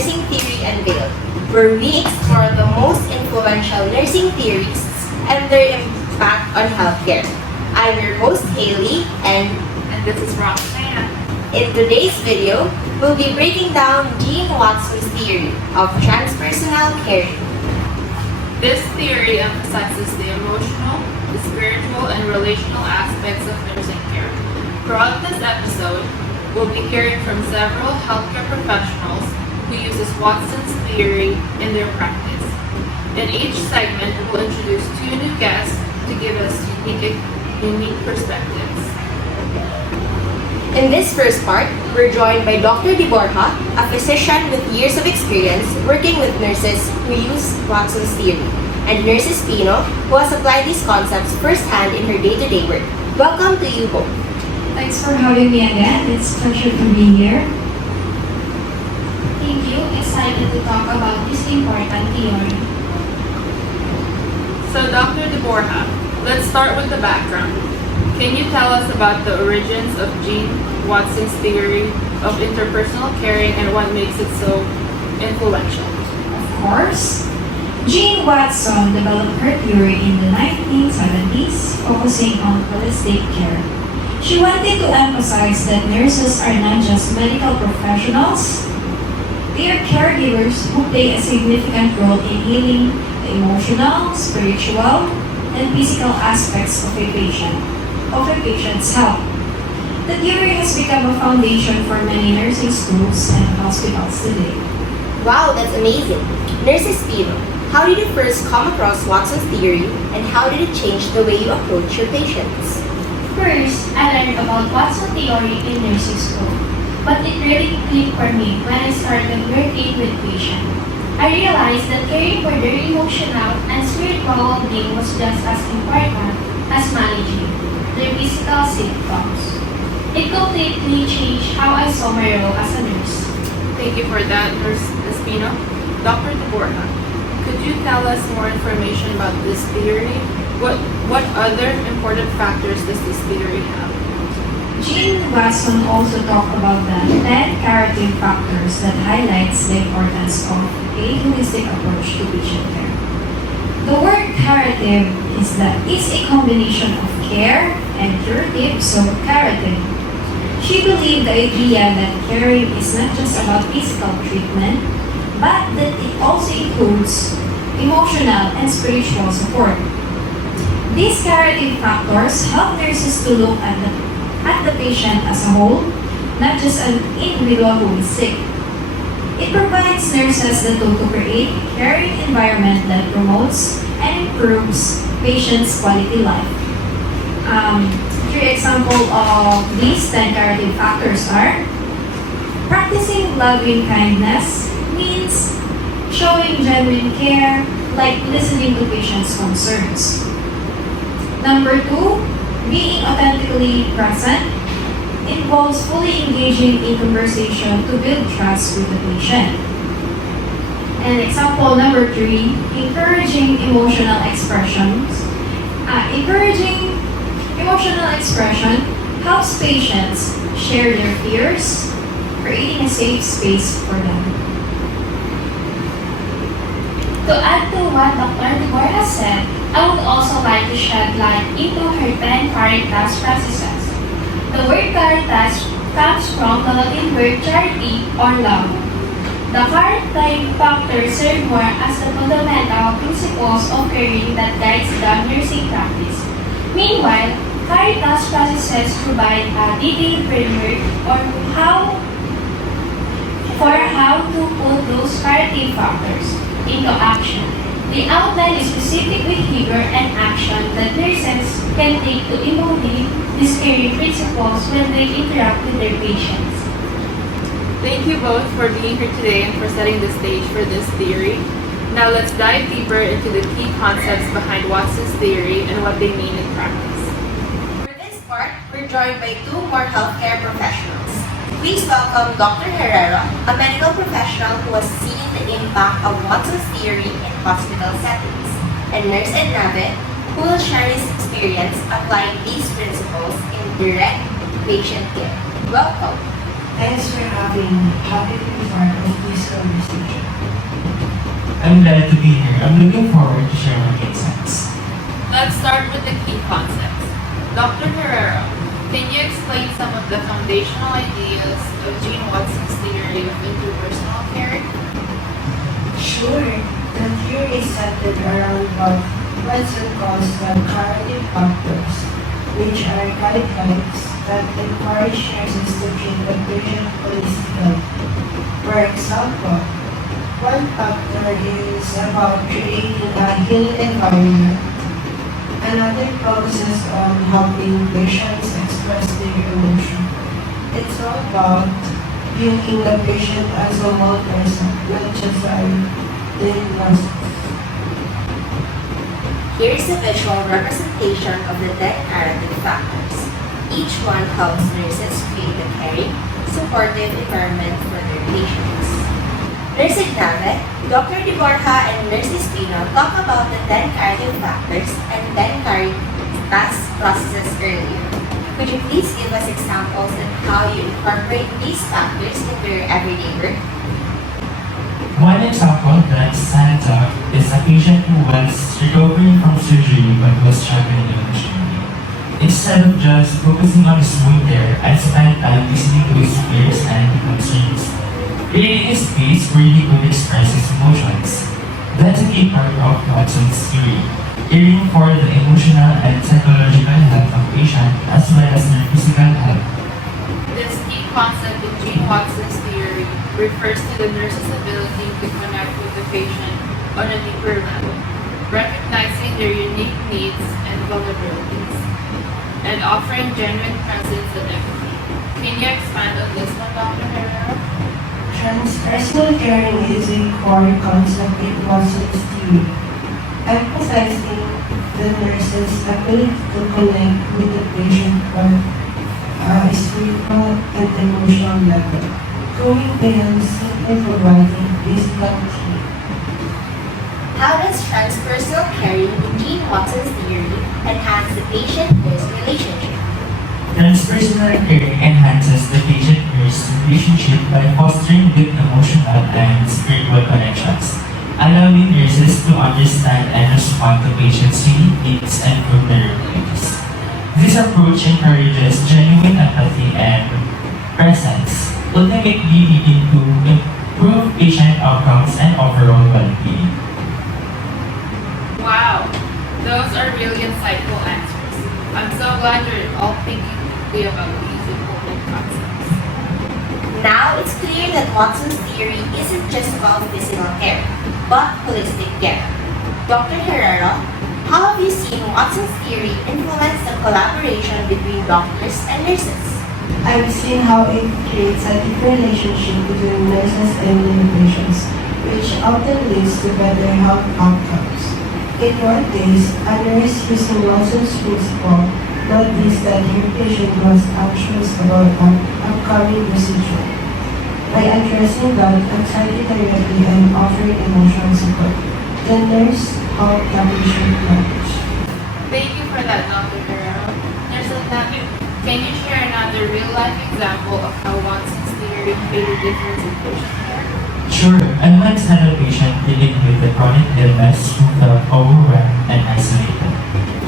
Nursing Theory Unveiled, where we explore the most influential nursing theories and their impact on healthcare. I'm your host, Haley, and this is Roxanne. in today's video, we'll be breaking down Jean Watson's theory of transpersonal caring. This theory emphasizes the emotional, the spiritual, and relational aspects of nursing care. Throughout this episode, we'll be hearing from several healthcare professionals who uses Watson's theory in their practice. In each segment, we'll introduce two new guests to give us unique perspectives. In this first part, we're joined by Dr. De Borja, a physician with years of experience working with nurses who use Watson's theory, and Nurse Espino, who has applied these concepts firsthand in her day-to-day work. Welcome to you both. Thanks for having me again. It's a pleasure to be here. Thank you. Excited to talk about this important theory. So, Dr. De Borja, let's start with the background. Can you tell us about the origins of Jean Watson's theory of interpersonal caring and what makes it so influential? Of course. Jean Watson developed her theory in the 1970s, focusing on holistic care. She wanted to emphasize that nurses are not just medical professionals, they are caregivers who play a significant role in healing the emotional, spiritual, and physical aspects of a patient's health. The theory has become a foundation for many nursing schools and hospitals today. Wow, that's amazing. Nurse Espino, how did you first come across Watson's theory and how did it change the way you approach your patients? First, I learned about Watson's theory in nursing school, but it really clicked for me when I started working with patients. I realized that caring for their emotional and spiritual well-being was just as important as managing their physical symptoms. It completely changed how I saw my role as a nurse. Thank you for that, Nurse Espino. Dr. De Borja, could you tell us more information about this theory? What other important factors does this theory have? Jean Watson also talked about the 10 curative factors that highlights the importance of a holistic approach to patient care. The word curative is a combination of care and curative, so curative. She believed the idea that caring is not just about physical treatment, but that it also includes emotional and spiritual support. These curative factors help nurses to look at the patient as a whole, not just an individual who is sick. It provides nurses the tool to create a caring environment that promotes and improves patients' quality life. Three examples of these 10 curative factors are: practicing loving kindness means showing genuine care, like listening to patients' concerns. Number 2, being authentically present involves fully engaging in conversation to build trust with the patient. And example number 3, encouraging emotional expressions. Encouraging emotional expression helps patients share their fears, creating a safe space for them. To add to what Dr. De Borja said, I would also like to shed light into her 10 caritas practices. The word caritas comes from the Latin word charity or love. The caritas factors serve more as the fundamental principles of caring that guides the nursing practice. Meanwhile, caritas practices provide a detailed framework for how to put those curative factors into action. They outline a specific behavior and action that nurses can take to embody these caring principles when they interact with their patients. Thank you both for being here today and for setting the stage for this theory. Now let's dive deeper into the key concepts behind Watson's theory and what they mean in practice. For this part, we're joined by two more healthcare professionals. Please welcome Dr. Herrera, a medical professional who has seen the impact of Watson's theory in hospital settings, and Nurse Nave, who will share his experience applying these principles in direct patient care. Welcome. Thanks for having me. Happy to be part of this conversation. I'm glad to be here. I'm looking forward to sharing my insights. Let's start with the key concepts. Dr. Herrera, can you explain some of the foundational ideas of Gene Watson's theory of interpersonal care? Sure, the theory is centered around what Watson calls the curative factors, which are guidelines that encourage nurses to treat the patient holistically. For example, one factor is about creating a healing environment. Another focuses on helping patients express their emotion. It's all about viewing the patient as a whole person, not just a diagnosis. Here is a visual representation of the 10 narrative factors. Each one helps nurses create a caring, supportive environment for their patients. Nurse Ignave, Dr. De Borja, and Nurse Espino talk about the 10 narrative factors and 10 task processes earlier. Could you please give us examples on how you incorporate these factors into your everyday work? One example that stands out is a patient who was recovering from surgery but was struggling emotionally. Instead of just focusing on his wound care, I spent time listening to his fears and concerns, creating a space where he could express his emotions. That's a key part of Watson's theory, caring for the emotional and psychological health of patient as well as their physical health. This key concept in Gene Watson's theory refers to the nurse's ability to connect with the patient on a deeper level, recognizing their unique needs and vulnerabilities, and offering genuine presence and empathy. Can you expand on this one, Dr. Herrera? Transpersonal caring is a core concept in Watson's theory, emphasizing the nurse's ability to connect with the patient on a spiritual and emotional level, going beyond simply providing physical care. How does transpersonal caring in Gene Watson's theory enhance the patient-nurse relationship? Transpersonal caring enhances the patient-nurse relationship by fostering deep emotional and spiritual connections, allowing nurses to understand and respond to patients' unique needs and vulnerabilities. This approach encourages genuine empathy and presence, ultimately leading to improved patient outcomes and overall well-being. Wow, those are really insightful answers. I'm so glad you're all thinking deeply about these important concepts. Now it's clear that Watson's theory isn't just about physical care, but holistic care. Dr. Herrera, how have you seen Watson's theory influence the collaboration between doctors and nurses? I've seen how it creates a deep relationship between nurses and their patients, which often leads to better health outcomes. In one case, a nurse using Watson's principle noticed that her patient was anxious about an upcoming procedure. By addressing that anxiety directly and offering emotional support, the nurse helped the patient manage. Thank you for that, Dr. Herrera. Nurse Ignave, can you share another real-life example of how Watson's theory made a difference in patient care? Sure, I once had a patient dealing with a chronic illness who felt overwhelmed and isolated.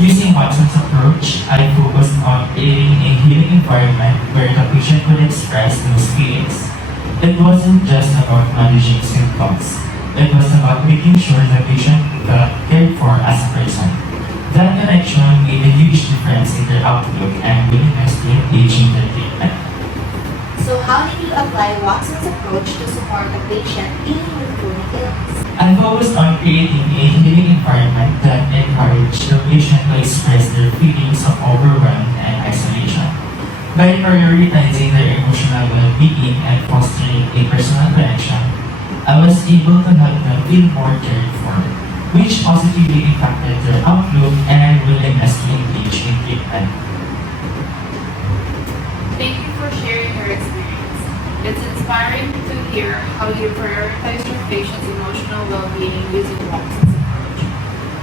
Using Watson's approach, I focused on creating a healing environment where the patient could express those feelings. It wasn't just about managing symptoms. It was about making sure the patient felt cared for as a person. That connection made a huge difference in their outlook and willingness to engage in their treatment. So how did you apply Watson's approach to support a patient dealing with chronic illness? I focused on creating a healing environment that encouraged the patient to express their feelings of overwhelm and isolation. By prioritizing their emotional well-being and fostering a personal connection, I was able to help them feel more cared for, which positively impacted their outlook and willingness to engage in treatment. Thank you for sharing your experience. It's inspiring to hear how you prioritize your patient's emotional well-being using Watson's approach.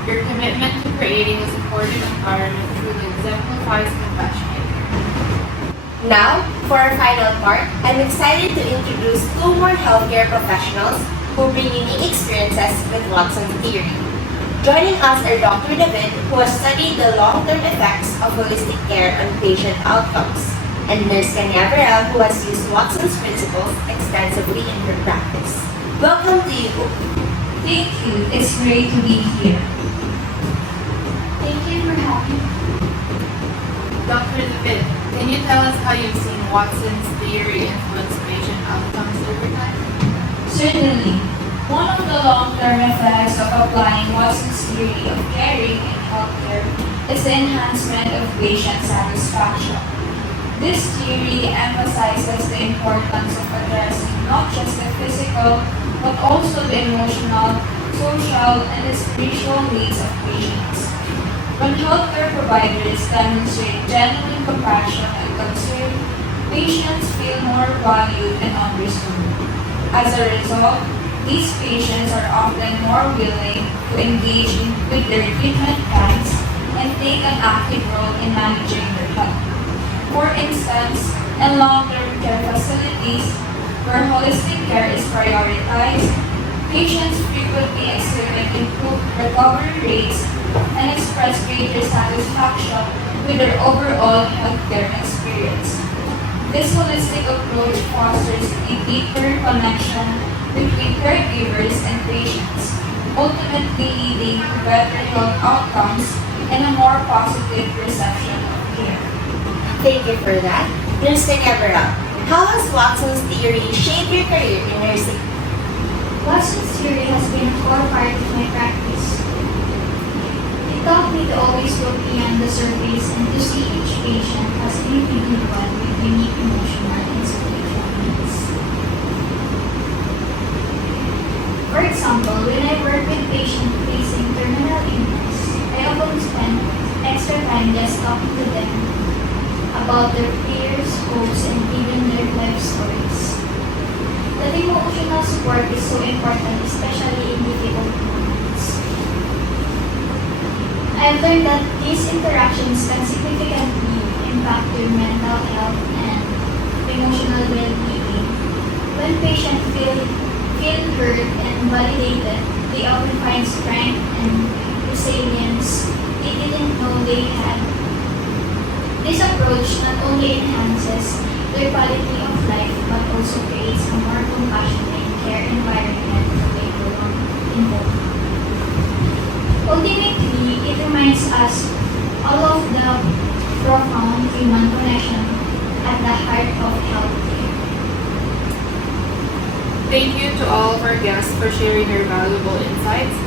Your commitment to creating a supportive environment truly exemplifies compassionate care. Now, for our final part, I'm excited to introduce two more healthcare professionals who bring unique experiences with Watson's theory. Joining us are Dr. David, who has studied the long-term effects of holistic care on patient outcomes, and Nurse Kanya Varel, who has used Watson's principles extensively in her practice. Welcome to you both. Thank you. It's great to be here. Thank you for having me. Dr. David, can you tell us how you've seen Watson's theory influence patient outcomes over time? Certainly, one of the long-term effects of applying Watson's theory of caring in healthcare is the enhancement of patient satisfaction. This theory emphasizes the importance of addressing not just the physical, but also the emotional, social, and the spiritual needs of patients. When healthcare providers demonstrate genuine compassion and concern, patients feel more valued and understood. As a result, these patients are often more willing to engage with their treatment plans and take an active role in managing their health. For instance, in long-term care facilities where holistic care is prioritized, patients frequently exhibit improved recovery rates and express greater satisfaction with their overall healthcare experience. This holistic approach fosters a deeper connection between caregivers and patients, ultimately leading to better health outcomes and a more positive perception of care. Thank you for that. Nurse Kanya Varel, how has Watson's theory shaped your career in nursing? Watson's theory has been a core part of my practice. It taught me to always look beyond the surface and to see each patient as an individual with unique emotional and spiritual needs. For example, when I work with patients facing terminal illness, I often spend extra time just talking to them about their fears, hopes, and even their life stories. That emotional support is so important, especially in difficult moments. I've learned that these interactions can significantly impact their mental health and emotional well-being. When patients feel heard and validated, they often find strength and resilience they didn't know they had. This approach not only enhances their quality of life but also creates a more compassionate care environment that they belong in both. Ultimately, it reminds us all of the profound human connection at the heart of healthcare. Thank you to all of our guests for sharing your valuable insights.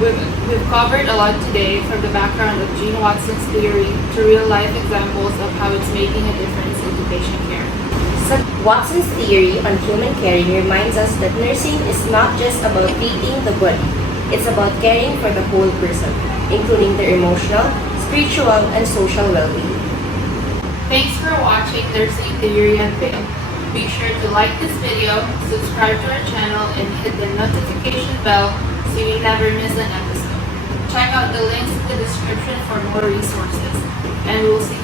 We've covered a lot today, from the background of Gene Watson's theory to real-life examples of how it's making a difference in patient care. Watson's theory on human caring reminds us that nursing is not just about treating the body, it's about caring for the whole person, including their emotional, spiritual, and social well-being. Thanks for watching Nursing Theory Unveiled. Be sure to like this video, subscribe to our channel, and hit the notification bell so you never miss an episode. Check out the links in the description for more resources, and we'll see